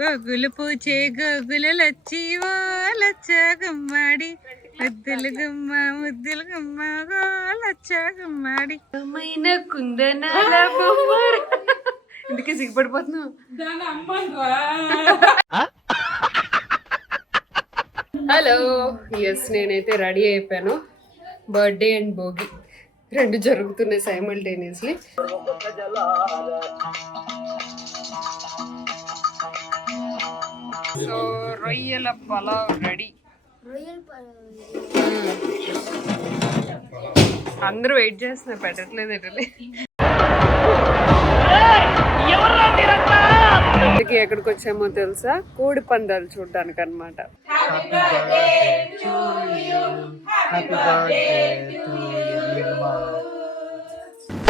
గోగులు పూచే గోగుల లచ్చి ఓ లచ్చ గుమ్మాడి ముద్దులు గుమ్మ ముద్దులు గుమ్మ గో లచ్చ గుమ్మాడి మైన కుందనాల బొమ్మర ఇందుకే సిగ్గుపడిపోతున్నావు. హలో, ఎస్ నేనైతే రెడీ అయిపోయాను. బర్త్డే అండ్ భోగి రెండు జరుగుతున్నాయి సైమల్టేనియస్లీ. సో రొయ్యల పలావ్ రెడీ. అందరూ వెయిట్ చేస్తున్నారు, పెట్టట్లేదు ఎటలే. ఇంటికి ఎక్కడికి వచ్చామో తెలుసా? కోడి పందాలు చూడడానికి అనమాట.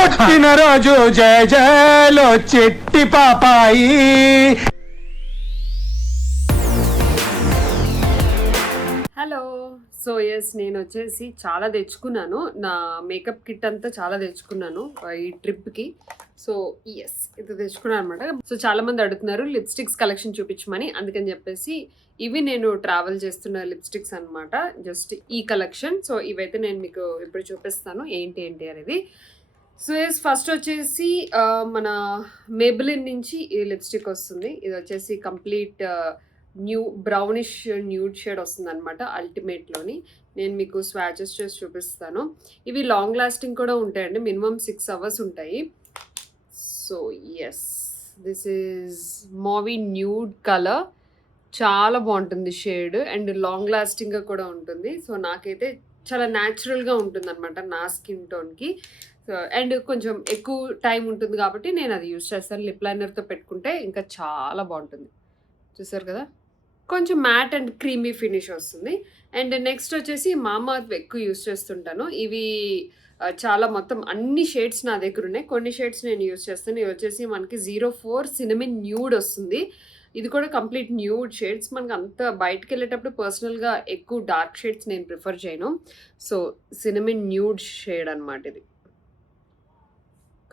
పుట్టినరోజు జయ జయలో చెట్టి పాపాయి. హలో, సో ఎస్ నేను వచ్చేసి చాలా తెచ్చుకున్నాను. నా మేకప్ కిట్ అంతా చాలా తెచ్చుకున్నాను ఈ ట్రిప్కి. సో ఎస్ ఇది తెచ్చుకున్నాను అనమాట. సో చాలా మంది అడుగుతున్నారు లిప్స్టిక్స్ కలెక్షన్ చూపించమని, అందుకని చెప్పేసి ఇవి నేను ట్రావెల్ చేస్తున్న లిప్స్టిక్స్ అనమాట. జస్ట్ ఈ కలెక్షన్. సో ఇవైతే నేను మీకు ఇప్పుడు చూపిస్తాను ఏంటి అనేది. సో ఎస్ ఫస్ట్ వచ్చేసి మన మేబిలిన్ నుంచి ఈ లిప్స్టిక్ వస్తుంది. ఇది వచ్చేసి కంప్లీట్ బ్రౌనిష్ న్యూడ్ షేడ్ వస్తుంది అనమాట అల్టిమేట్లోని. నేను మీకు స్వాచెస్ చేసి చూపిస్తాను. ఇవి లాంగ్ లాస్టింగ్ కూడా ఉంటాయండి, మినిమం 6 hours ఉంటాయి. So yes this is mauve nude colour, చాలా బాగుంటుంది షేడ్ అండ్ లాంగ్ లాస్టింగ్గా కూడా ఉంటుంది. సో నాకైతే చాలా న్యాచురల్గా ఉంటుంది అనమాట నా స్కిన్ టోన్కి. సో అండ్ కొంచెం ఎక్కువ టైం ఉంటుంది కాబట్టి నేను అది యూజ్ చేస్తాను. లిప్ లైనర్తో పెట్టుకుంటే ఇంకా చాలా బాగుంటుంది. చూసారు కదా, కొంచెం మ్యాట్ అండ్ క్రీమీ ఫినిష్ వస్తుంది. అండ్ నెక్స్ట్ వచ్చేసి మామా అర్త్ ఎక్కువ యూజ్ చేస్తుంటాను. ఇవి చాలా మొత్తం అన్ని షేడ్స్ నా దగ్గర ఉన్నాయి. కొన్ని షేడ్స్ నేను యూజ్ చేస్తాను. ఇవి వచ్చేసి మనకి 04 సినమిన్ న్యూడ్ వస్తుంది. ఇది కూడా కంప్లీట్ న్యూడ్ షేడ్స్. మనకు అంత బయటకు వెళ్ళేటప్పుడు పర్సనల్గా ఎక్కువ డార్క్ షేడ్స్ నేను ప్రిఫర్ చేయను. సో సినమిన్ న్యూడ్ షేడ్ అనమాట. ఇది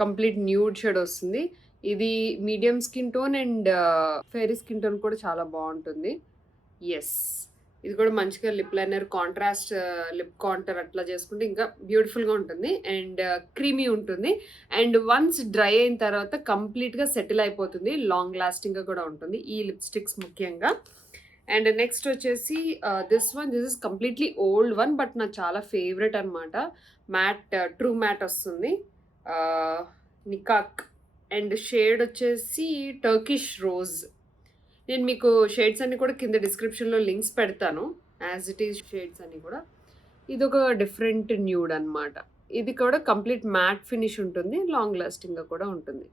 కంప్లీట్ న్యూడ్ షేడ్ వస్తుంది. ఇది medium skin tone and fairy skin tone కూడా చాలా బాగుంటుంది. ఎస్ ఇది కూడా మంచిగా లిప్ లైనర్ కాంట్రాస్ట్ లిప్ కాంటర్ అట్లా చేసుకుంటే ఇంకా బ్యూటిఫుల్గా ఉంటుంది అండ్ క్రీమీ ఉంటుంది. అండ్ వన్స్ డ్రై అయిన తర్వాత కంప్లీట్గా సెటిల్ అయిపోతుంది. లాంగ్ లాస్టింగ్గా కూడా ఉంటుంది ఈ లిప్స్టిక్స్ ముఖ్యంగా. అండ్ నెక్స్ట్ వచ్చేసి this is completely old one but నాకు చాలా ఫేవరెట్ అనమాట. మ్యాట్ ట్రూ మ్యాట్ వస్తుంది, నికాక్. అండ్ షేడ్ వచ్చేసి టర్కిష్ రోజ్. నేను మీకు షేడ్స్ అన్ని కూడా కింద డిస్క్రిప్షన్లో లింక్స్ పెడతాను, యాజ్ ఇట్ ఈస్ షేడ్స్ అన్ని కూడా. ఇది ఒక డిఫరెంట్ న్యూడ్ అనమాట. ఇది కూడా కంప్లీట్ మ్యాట్ ఫినిష్ ఉంటుంది, లాంగ్ లాస్టింగ్గా కూడా ఉంటుంది.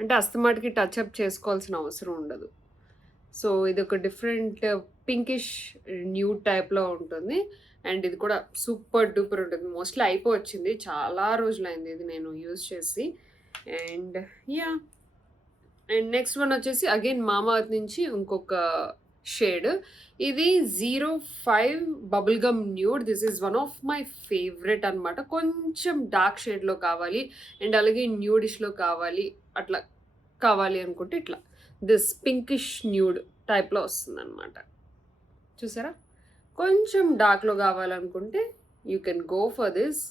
అంటే అస్తమాటికి టచ్అప్ చేసుకోవాల్సిన అవసరం ఉండదు. సో ఇది ఒక డిఫరెంట్ పింకిష్ న్యూడ్ టైప్లో ఉంటుంది. అండ్ ఇది కూడా సూపర్ డూపర్ ఉంటుంది. మోస్ట్లీ అయిపోవచ్చింది, చాలా రోజులైంది ఇది నేను యూజ్ చేసి. And yeah and next one వచ్చేసి అగైన్ మామా అర్త్ నుంచి ఇంకొక షేడ్. ఇది 05 bubble gum nude. This is one of my favourite అనమాట. కొంచెం డార్క్ షేడ్లో కావాలి అండ్ అలాగే న్యూడిష్లో కావాలి, అట్లా కావాలి అనుకుంటే ఇట్లా దిస్ పింకిష్ న్యూడ్ టైప్లో వస్తుంది అనమాట. చూసారా, కొంచెం డార్క్లో కావాలనుకుంటే you can go for this.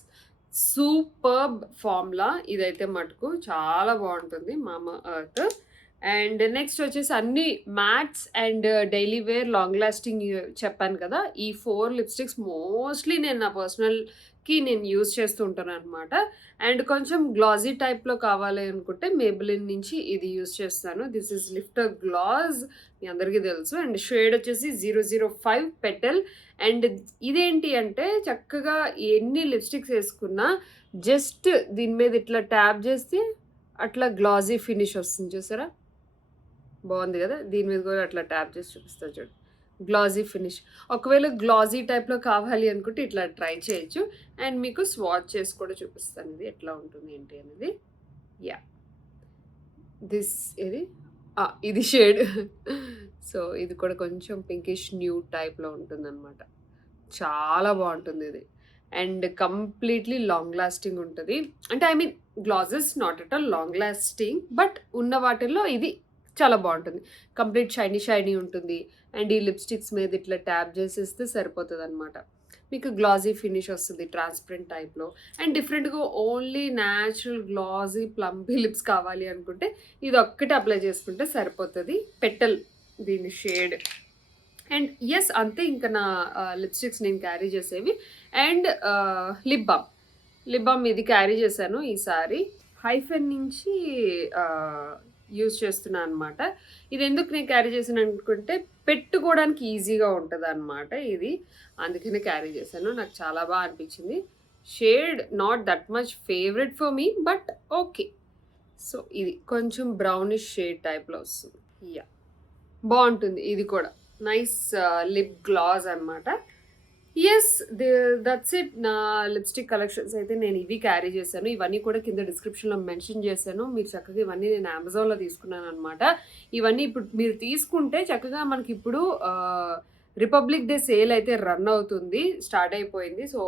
Superb formula ఇదైతే మటుకు చాలా బాగుంటుంది మామా అర్త్. అండ్ నెక్స్ట్ వచ్చేసి అన్ని mattes and daily wear long lasting చెప్పాను కదా. ఈ 4 లిప్స్టిక్స్ మోస్ట్లీ నేను నా పర్సనల్కి నేను యూజ్ చేస్తూ ఉంటాను అనమాట. అండ్ కొంచెం గ్లాజీ టైప్లో కావాలి అనుకుంటే మేబిలిన్ నుంచి ఇది యూజ్ చేస్తాను. దిస్ ఈజ్ లిఫ్టర్ గ్లాస్, మీ అందరికీ తెలుసు. అండ్ షేడ్ వచ్చేసి 005 పెటల్. అండ్ ఇదేంటి అంటే చక్కగా ఎన్ని లిప్స్టిక్స్ వేసుకున్నా జస్ట్ దీని మీద ఇట్లా ట్యాప్ చేస్తే అట్లా గ్లాజీ ఫినిష్ వస్తుంది. చూసారా, బాగుంది కదా. దీని మీద కూడా అట్లా ట్యాప్ చేసి చూపిస్తారు చూడు, గ్లాజీ ఫినిష్. ఒకవేళ గ్లాజీ టైప్లో కావాలి అనుకుంటే ఇట్లా ట్రై చేయొచ్చు. అండ్ మీకు స్వాచ్ చేసి కూడా చూపిస్తాను ఇది ఎట్లా ఉంటుంది ఏంటి అనేది. యా దిస్ ఇది షేడ్. సో ఇది కూడా కొంచెం పింకిష్ న్యూ టైప్లో ఉంటుంది అనమాట. చాలా బాగుంటుంది ఇది. అండ్ కంప్లీట్లీ లాంగ్ లాస్టింగ్ ఉంటుంది. అంటే I mean glasses not at all long lasting, but ఉన్న వాటిల్లో ఇది చాలా బాగుంటుంది. కంప్లీట్ షైనీ ఉంటుంది. అండ్ ఈ లిప్స్టిక్స్ మీద ఇట్లా ట్యాప్ చేసేస్తే సరిపోతుంది అనమాట. మీకు గ్లాజీ ఫినిష్ వస్తుంది ట్రాన్స్పరెంట్ టైప్లో. అండ్ డిఫరెంట్గా only natural glossy plumpy lips కావాలి అనుకుంటే ఇది ఒక్కటి అప్లై చేసుకుంటే సరిపోతుంది. పెటల్ దీని షేడ్. అండ్ ఎస్ అంతే ఇంకా నా లిప్స్టిక్స్ నేను క్యారీ చేసేవి. అండ్ లిప్ బామ్ ఇది క్యారీ చేశాను ఈసారి. హైఫెన్ నుంచి యూజ్ చేస్తున్నాను అనమాట. ఇది ఎందుకు నేను క్యారీ చేశాను అనుకుంటే పెట్టుకోవడానికి ఈజీగా ఉంటుంది అనమాట ఇది, అందుకనే క్యారీ చేశాను. నాకు చాలా బాగా అనిపించింది. Shade not that much favourite for me, but okay. So ఇది కొంచెం బ్రౌనిష్ షేడ్ టైప్లో వస్తుంది. యా బాగుంటుంది. ఇది కూడా నైస్ లిప్ గ్లాస్ అనమాట. Yes that's it. నా లిప్స్టిక్ కలెక్షన్స్ అయితే నేను ఇవి క్యారీ చేశాను. ఇవన్నీ కూడా కింద డిస్క్రిప్షన్లో మెన్షన్ చేశాను. మీరు చక్కగా ఇవన్నీ నేను అమెజాన్లో తీసుకున్నాను అనమాట. ఇవన్నీ ఇప్పుడు మీరు తీసుకుంటే చక్కగా మనకి ఇప్పుడు రిపబ్లిక్ డే సేల్ అయితే రన్ అవుతుంది, స్టార్ట్ అయిపోయింది. సో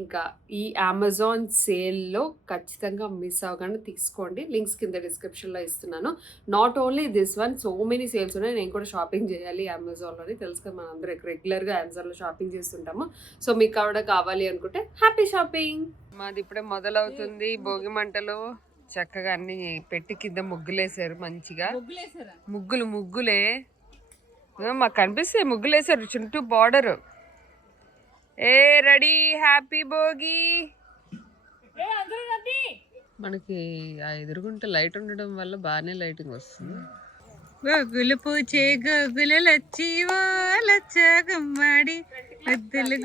ఇంకా ఈ అమెజాన్ సేల్లో ఖచ్చితంగా మిస్ అవ్వకుండా తీసుకోండి. లింక్స్ కింద డిస్క్రిప్షన్లో ఇస్తున్నాను. Not only this one, so many sales ఉన్నాయి. నేను కూడా షాపింగ్ చేయాలి అమెజాన్లోని, తెలుసు కదా మనం అందరూ రెగ్యులర్గా అమెజాన్లో షాపింగ్ చేస్తుంటాము. సో మీకు కూడా కావాలి అనుకుంటే హ్యాపీ షాపింగ్. మాది ఇప్పుడే మొదలవుతుంది భోగి మంటలు. చక్కగా అన్ని పెట్టి కింద ముగ్గులేసారు మంచిగా. ముగ్గులే మాకు కనిపిస్తాయి. ముగ్గులేసారు చుట్టూ బార్డర్. ఏ రెడీ, హ్యాపీ భోగి. మనకి ఆ ఎదురుగుంట లైట్ ఉండడం వల్ల బాగానే లైటింగ్ వస్తుంది. గోగులు పూచే గోగులు లచ్చి ఓ లచ్చ గుమ్మాడి, ముద్దులు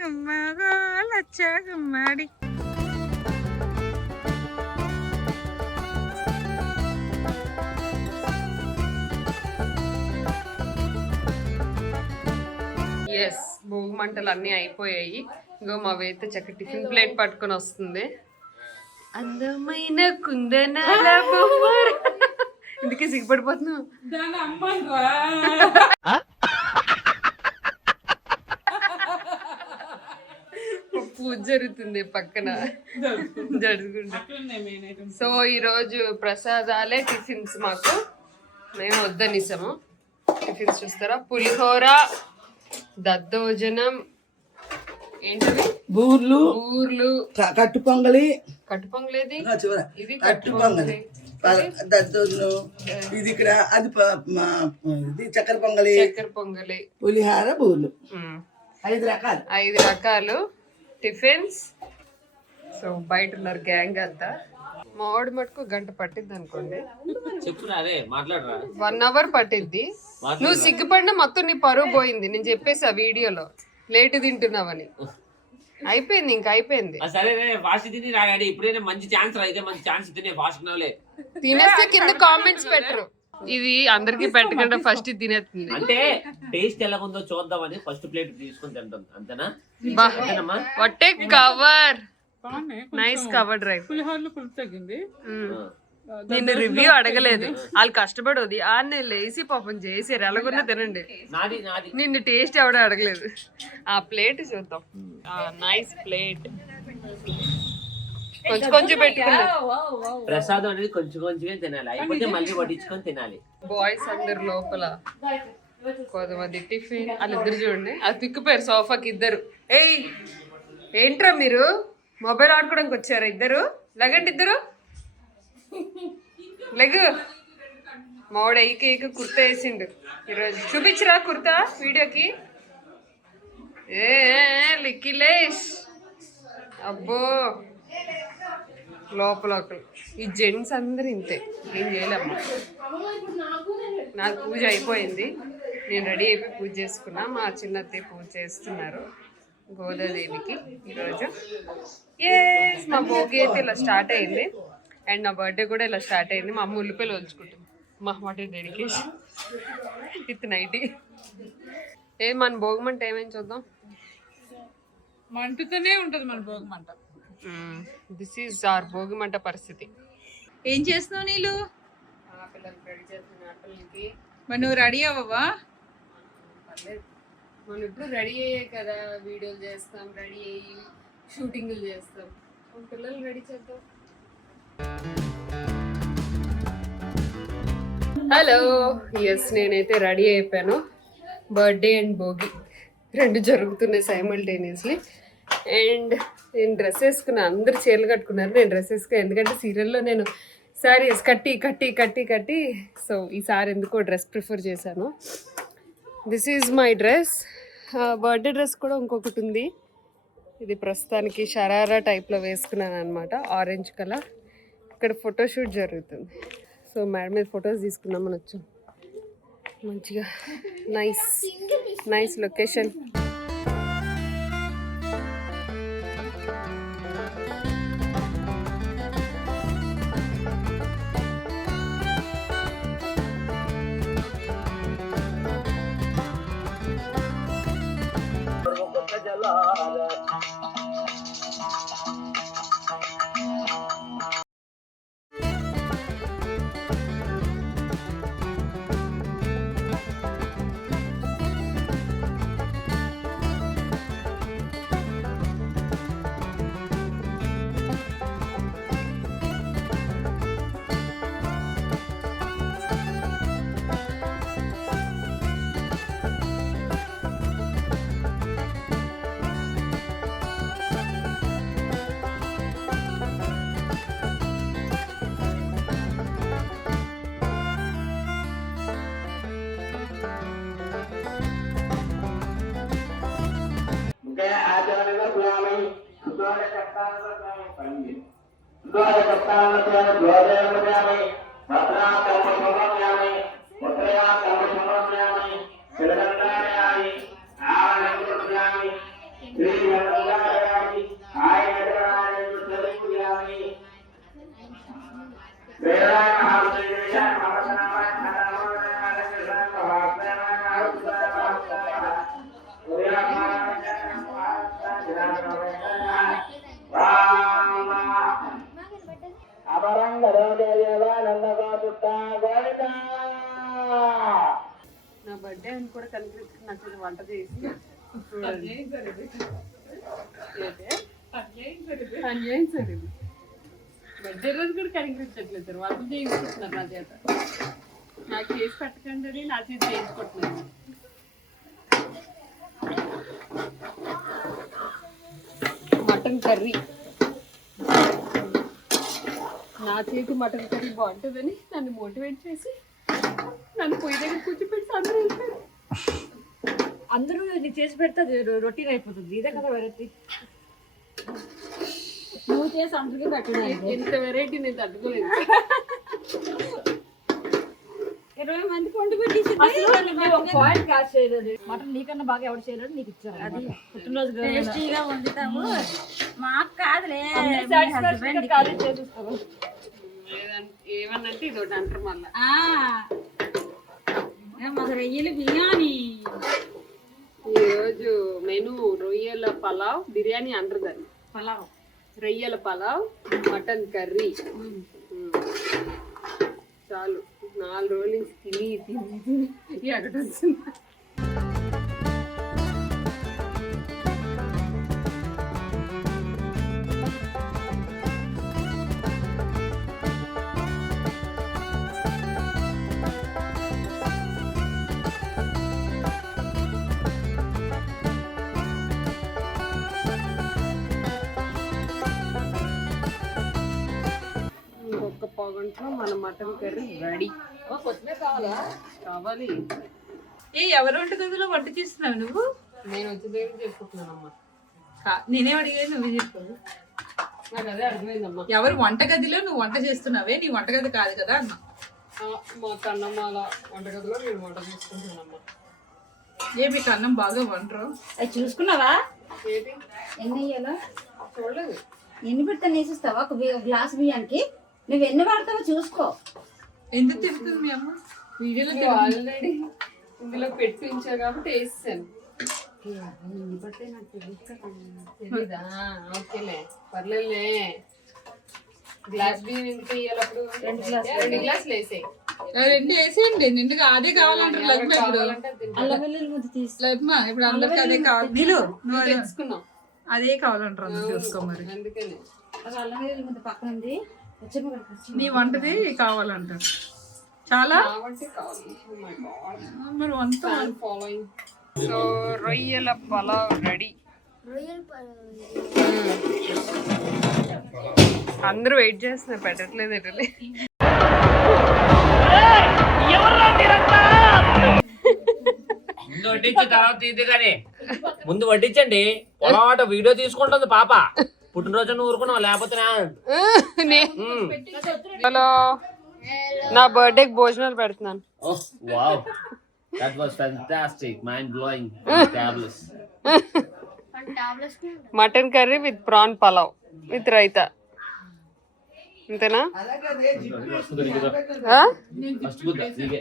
గుమ్మ గో లచ్చ గుమ్మాడి. ఎస్ భోగి మంటలు అన్నీ అయిపోయాయి. ఇంకో మా వేత చక్క టిఫిన్ ప్లేట్ పట్టుకొని వస్తుంది. అందమైన కుందనాల బొమ్మ. ఇందుకే సిగ్గుపడిపోతున్నావు. పూజ జరుగుతుంది పక్కన జరుగుతుంది. సో ఈరోజు ప్రసాదాలే టిఫిన్స్ మాకు. మేము వద్దనిసాము. టిఫిన్స్ చూస్తారా, పులిహోర, దద్దోజనం, ఏంటది బూర్లు కట్టు పొంగలి ఇది కట్టు పొంగలి, దద్దోజనం ఇది ఇక్కడ, అది ఇది చక్కెర పొంగలి, పులిహార, బూర్లు. 5 రకాలు టిఫిన్స్. సో బయట ఉన్నారు గ్యాంగ్ అంతా. మామిడి మటుకు గంట పట్టిద్ది అనుకోండి, 1 hour పట్టిద్ది. నువ్వు సిగ్గుపడినా మొత్తం నీ పరువు పోయింది. నేను చెప్పేసి ఆ వీడియోలో లేట్ తింటున్నావని. అయిపోయింది, ఇంకా అయిపోయింది. తినేస్తే కింద కామెంట్స్ పెట్టరు. ఇది అందరికి పెట్టకుండా ఫస్ట్ తినేస్తుంది. అంటే టేస్ట్ ఎలా ఉందో చూద్దామని ఫస్ట్ ప్లేట్ తీసుకొని తింటాం, అంతేనా? What a cover, nice cover drive. నిన్ను రివ్యూ అడగలేదు, వాళ్ళు కష్టపడోది ఆన్నే లేసి పాపం చేసారు. ఎలాగున్నా తినండి, నిన్ను టేస్ట్ ఎవడో అడగలేదు. ఆ ప్లేట్ చూద్దాం. Nice plate. కొంచెం పెట్టుకున్నా. ప్రసాదం అనేది కొంచెం తినాలి, అయిపోతే మళ్ళీ వడ్డించుకొని తినాలి. బాయ్స్ అందరు లోపల, కొంతమంది టిఫిన్. వాళ్ళిద్దరు చూడండి, అది తిక్కుపోయారు సోఫాకి ఇద్దరు. ఏయ్ ఏంట్రా మీరు మొబైల్ ఆడుకోవడానికి వచ్చారా ఇద్దరు? లగండి ఇద్దరు, లెగు. మావాడు ఏక కుర్తా వేసిండు ఈరోజు. చూపించరా కుర్తా వీడియోకి. ఏ లిక్కిలేష్, అబ్బో లోపల ఈ జెంట్స్ అందరు ఇంతే, ఏం చేయలేమ్మా. నాకు పూజ అయిపోయింది, నేను రెడీ అయిపోయి పూజ చేసుకున్నా. మా చిన్నత్తయ్య పూజ చేస్తున్నారు గోదాదేవికి ఈరోజు. ఎస్ మా భోగి అయితే ఇలా స్టార్ట్ అయింది. అండ్ నా బర్త్డే కూడా ఇలా స్టార్ట్ అయింది. మా అమ్మ ఉల్లిపాయలు వచ్చుకుంటుంది. మా వాటి డెడికేషన్ విత్ నైటీ. మన భోగమంట ఏమేమి చూద్దాం. మంటతోనే ఉంటుంది మన భోగిమంట. దిస్ ఈజ్ ఆర్ భోగిమంట పరిస్థితి. ఏం చేస్తున్నావు నీళ్ళు? పిల్లలకి రెడీ చేస్తున్నా పిల్లలకి. మరి నువ్వు రెడీ అవ్వవా? పర్లేదు, మనం ఇప్పుడు రెడీ అయ్యే కదా, వీడియోలు చేస్తాం, రెడీ అయ్యి షూటింగ్లు చేస్తాం. పిల్లలు రెడీ చేద్దాం. హలో, ఎస్ నేనైతే రెడీ అయిపోయాను. బర్త్డే అండ్ భోగి రెండు జరుగుతున్నాయి సైమల్టేనియస్లీ. అండ్ నేను డ్రెస్ వేసుకున్నాను, అందరు చీరలు కట్టుకున్నారు, నేను డ్రెస్ వేసుకున్నాను. ఎందుకంటే సీరియల్లో నేను శారీస్ కట్టి సో ఈసారి ఎందుకో డ్రెస్ ప్రిఫర్ చేశాను. This is my dress. Birthday dress కూడా ఇంకొకటి ఉంది, ఇది ప్రస్తుతానికి షరారా టైప్లో వేసుకున్నాను అనమాట, ఆరెంజ్ కలర్. ఇక్కడ ఫోటోషూట్ జరుగుతుంది, సో మేడం మీద ఫొటోస్ తీసుకున్నామని వచ్చాం. మంచిగా నైస్ లొకేషన్. నా బర్త్డే అని కూడా కనిపించి నాకు వంట చేసి అన్యాయం సరే బర్త్డే రోజు కూడా కనిపించట్లేదు సార్, వాళ్ళు చేయించుకుంటున్నారు నా చేత. నాకు చేసి పెట్టకండి అని నా చేతి చేయించుకుంటున్నాను. మటన్ కర్రీ, నా చేతి మటన్ కర్రీ బాగుంటుందని నన్ను మోటివేట్ చేసి నన్ను పొయ్యి దగ్గర కూర్చోపెట్టి అందరూ వెళ్తారు. అందరూ నీకు చేసి పెడితే రొటీన్ అయిపోతుంది, ఇదే కదా వెరైటీ. నువ్వు చేసి అందరికీ పెట్టడానికి ఎంత వెరైటీ నేను తట్టుకోలేదు. 20 మందికి వండి పెట్టేసి పాయింట్ కాదు చేయలేదు. మటన్ నీకన్నా బాగా ఎవరు చేయలేడు, నీకు ఇచ్చారు. అది పుట్టినరోజు టేస్టీగా వండుతాము, మాకు కాదులే ఖాళీ చేసిస్తాము. ఏమన్నంటే ఇది ఒకటి అంటారు మళ్ళీ. మాకు రొయ్యలు బిర్యానీ. ఈరోజు మెను రొయ్యల పలావ్ బిర్యానీ అంటారు దాన్ని. పలావ్, రొయ్యల పలావ్, మటన్ కర్రీ. చాలు 4 రోజులు తిని ఎక్కడ వచ్చింది. ఇంకొక పావుగంటలో మన మటన్ కర్రీ రెడీ. కావాలి. ఎవరు వంటగదిలో వంట చేస్తున్నావు నువ్వు? నేను వచ్చి దగ్గర చేసుకుంటున్నానమ్మా. నేనేం అడిగాను, నువ్వే చెప్పావు. నాకు అదే అర్థమైందమ్మా. ఎవరు వంటగదిలో నువ్వు వంట చేస్తున్నావే, నీ వంటగది కాదు కదా అన్న. మా కన్నమ్మాల వంటగదిలో నేను వంట చేసుకుంటున్నానమ్మా. ఏ మీకు అన్నం బాగా వండరు? అది చూసుకున్నావా? ఏంటి ఎన్ని వేయాలో చూడలేదు. ఎన్ని పెడితే నేసిస్తావా? ఒక గ్లాస్ బియ్యానికి నువ్వు ఎన్ని వాడతావో చూసుకో. ఎందుకు తిరుగుతుంది మీ అమ్మ వీడియోలో? ఆల్రెడీ ఇందులో పెట్టించా కాబట్టి వేసాను. తెలీదా? ఓకేలే, పర్లేదులే. గ్లాస్ బియ్యం ఎందుకు వేయాలప్పుడు? 2 గ్లాసులు వేసేయి. 2 వేసేయండి, నిండుగా అదే కావాలంటారు. లగ్మ ఇప్పుడు అల్లం వెల్లుల్లి ముద్ద తీసి లగ్మ ఇప్పుడు అందరికి అదే కావాలి. నీళ్ళు తెచ్చుకున్నాం, అదే కావాలంటారు అందరు. చూసుకో మరి, అల్లం వెల్లుల్లి ముద్ద పక్కన ఉంది. నీ వంటది కావాలంటారు. చాలా కాబట్టి కాదు. Oh my God. మరి అంతా Fan following. సో రొయ్యల పలావ్ రెడీ. అందరూ వెయిట్ చేస్తున్నారు, పెట్టట్లేదు ఎటలే. ముందు వడ్డించి తర్వాత ఇది కానీ ముందు వడ్డించండి. పొలవాట వీడియో తీసుకుంటుంది పాప. పుట్టినరోజు ఊరుకున్నావు లేకపోతే హలో, నా బర్త్డేకి భోజనాలు పెడుతున్నాను. Wow, that was fantastic, mind blowing. Fabulous. Mutton curry with prawn pulao with raita. అంతేనా? ఫస్ట్ గుద్ద నీకే.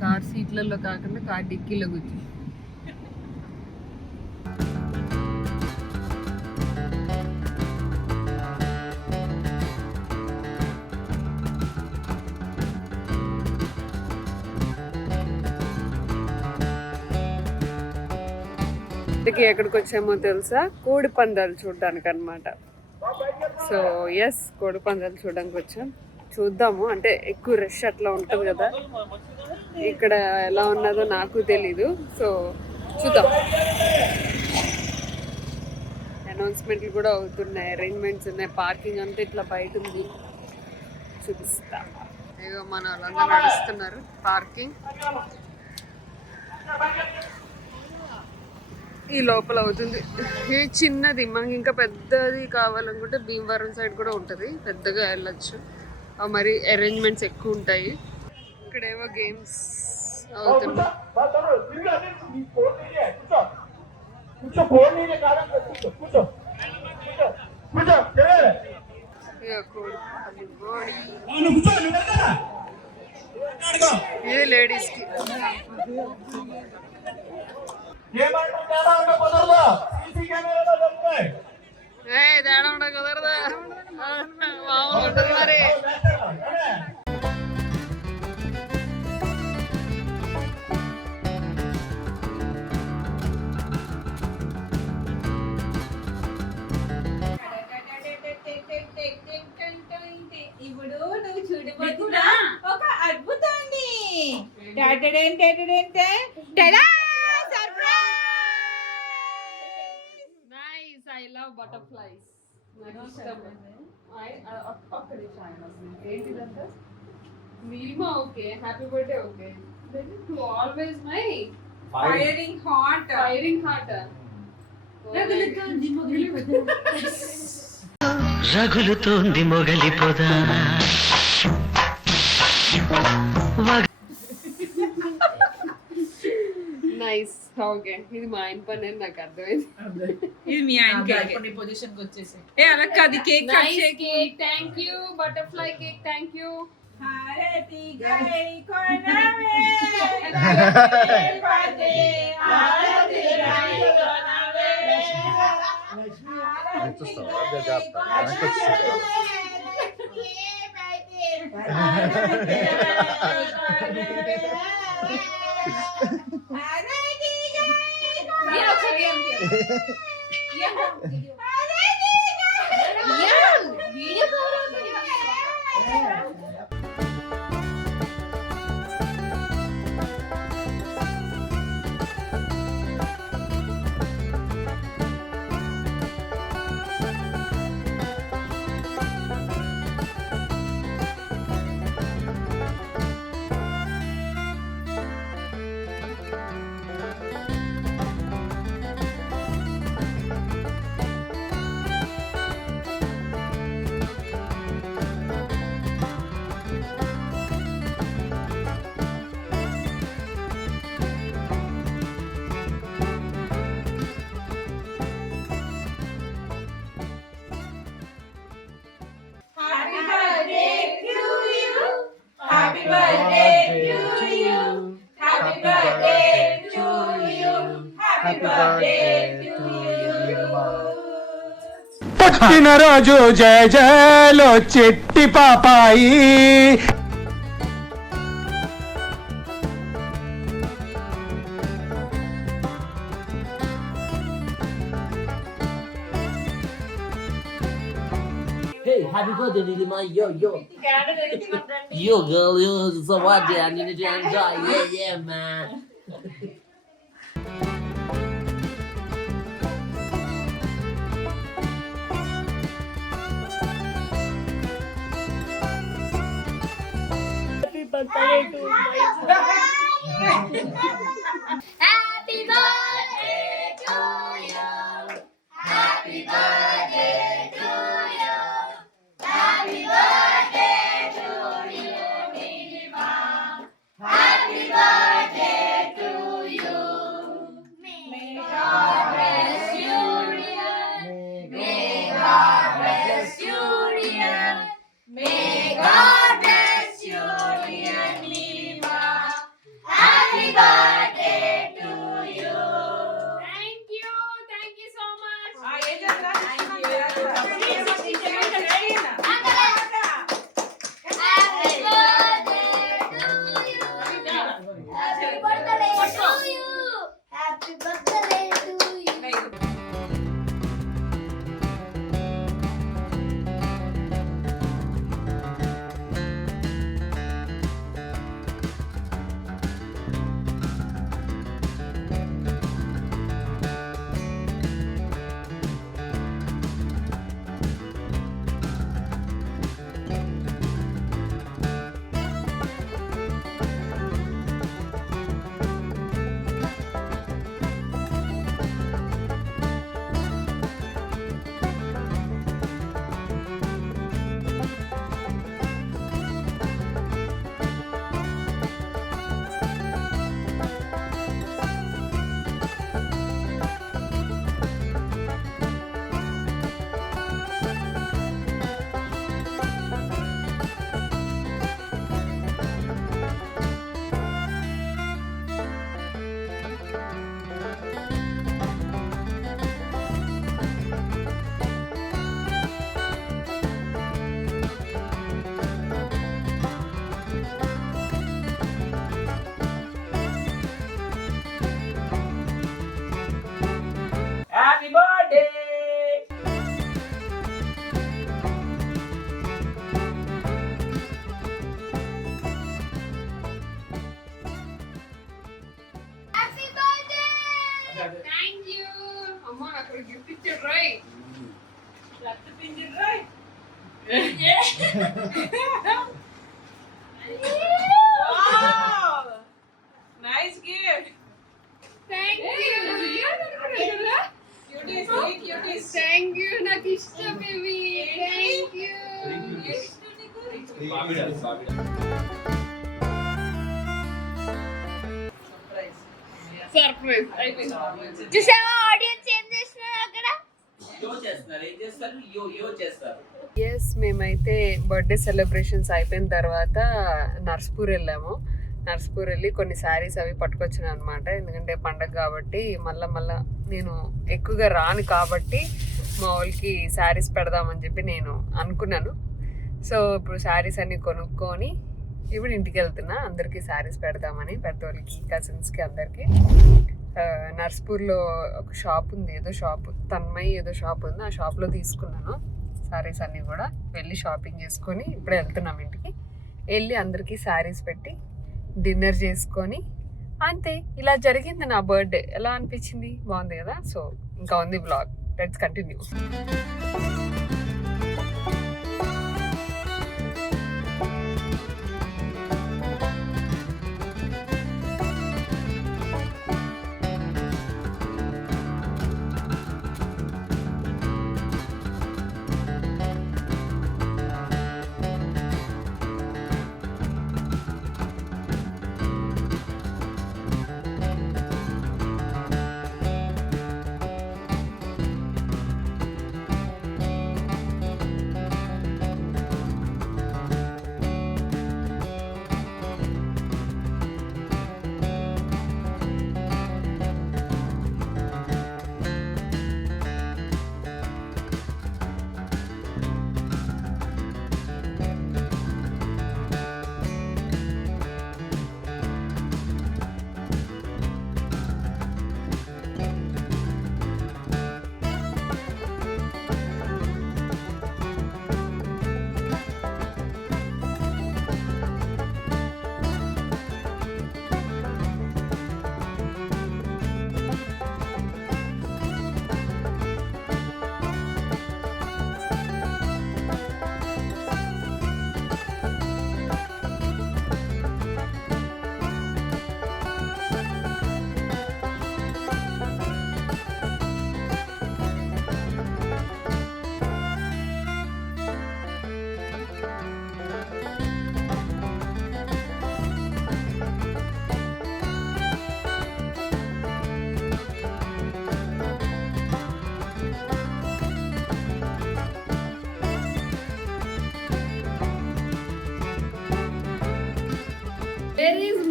కార్ సీట్లలో కాకుండా కార్ డిక్కీలో కూర్చో. ఎక్కడికి వచ్చామో తెలుసా? కోడి పందాలు చూడడానికి అనమాట. సో ఎస్, కోడి పందాలు చూడడానికి వచ్చాం. చూద్దాము, అంటే ఎక్కువ రష్ అట్లా ఉంటుంది కదా, ఇక్కడ ఎలా ఉన్నదో నాకు తెలీదు. సో చూద్దాం. అనౌన్స్మెంట్లు కూడా అవుతున్నాయి, అరేంజ్మెంట్స్ ఉన్నాయి, పార్కింగ్ అంతా ఇట్లా బయట ఉంది. చూపిస్తా. ఇగో మన వాళ్ళందరూ నడుస్తున్నారు. పార్కింగ్ ఈ లోపల అవుతుంది. ఇది చిన్నది, మనకి ఇంకా పెద్దది కావాలనుకుంటే భీమవరం సైడ్ కూడా ఉంటుంది, పెద్దగా వెళ్ళొచ్చు. మరి అరేంజ్మెంట్స్ ఎక్కువ ఉంటాయి. ఇక్కడేమో గేమ్స్ అవుతున్నాయి. ఇది లేడీస్కి. తేడా ఉండదు కుదరదా? మామూలు ఉంటుంది మరి. ఇప్పుడు నువ్వు చూడబోతున్నా ఒక అద్భుతాన్ని. Nice, I love butterflies. Vilma, okay. Happy birthday, okay. To always my firing hot firing heart. రగులుతోంది మొగలి పొద. Nice, okay. ఇది మా ఆయన పని అని నాకు అర్థమైంది. ఇది మీ ఆయన పొజిషన్ కి వచ్చేసి అలా కాదు. కేక్ కట్ నైస్ చేయి. Cake, thank you. Butterfly cake, thank you. హారతి గై కొనవే హారతి పదే హారతి గై కొనవే హారతి పుట్టినరోజు జయ జయలో చిట్టి పాపాయి. Hey, happy birthday, Nilima. Yo, yo. Yo, girl, yo. So what, dear? I need to enjoy. Yeah, yeah, man. Happy birthday to you. Happy birthday to you. Happy birthday to you, Nilima. Happy birthday to you. May God bless you, dear. May God bless you, dear. May God bless you, dear Nilima. Happy birthday to you. Thank you so much. Happy birthday to you. Happy birthday to you. Happy birthday to you. Happy birthday! Happy birthday. Thank you. అమ్మ నాకు gift ఇచ్చాడు రాయ్. Nice gift. Thank you. Cuties, very cuties. Thank you. నాకు ఇష్టం baby. Thank you. Surprise అయిపోయింది. చూసావా audience ఏం చేస్తున్నారు అక్కడ? ఎస్ మేమైతే బర్త్డే సెలబ్రేషన్స్ అయిపోయిన తర్వాత నర్స్పూర్ వెళ్ళాము. నర్స్పూర్ వెళ్ళి కొన్ని శారీస్ అవి పట్టుకొచ్చాను అనమాట. ఎందుకంటే పండగ కాబట్టి మళ్ళా నేను ఎక్కువగా రాను కాబట్టి మా వాళ్ళకి శారీస్ పెడదామని చెప్పి నేను అనుకున్నాను. సో ఇప్పుడు శారీస్ అన్ని కొనుక్కొని ఇప్పుడు ఇంటికి వెళ్తున్నా. అందరికీ శారీస్ పెడదామని, పెద్దవాళ్ళకి, కజిన్స్కి, అందరికీ. నర్స్పూర్లో ఒక షాప్ ఉంది, ఏదో షాప్ తన్మయ్ ఏదో షాప్ ఉంది. ఆ షాప్లో తీసుకున్నాను శారీస్ అన్నీ కూడా. వెళ్ళి షాపింగ్ చేసుకొని ఇప్పుడే వెళ్తున్నాం ఇంటికి. వెళ్ళి అందరికీ శారీస్ పెట్టి డిన్నర్ చేసుకొని అంతే. ఇలా జరిగింది నా బర్త్డే. ఎలా అనిపించింది? బాగుంది కదా? సో ఇంకా ఉంది blog. Let's continue.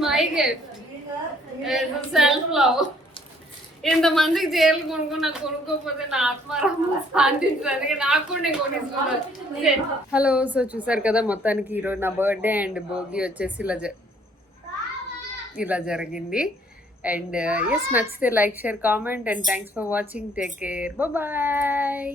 My gift self love. ఇంతమందికి చీరలు కొనుక్కున్నా కొనుక్కోకపోతే నా ఆత్మారామ శాంతించడానికి నాకు కూడా నేను కొనిస్తున్నాను. హలో, సో చూసారు కదా మొత్తానికి ఈరోజు నా బర్త్డే అండ్ భోగి వచ్చేసి ఇలా జరిగింది. అండ్ ఎస్, నచ్చితే like, share, comment and thanks for watching. Take care, bye.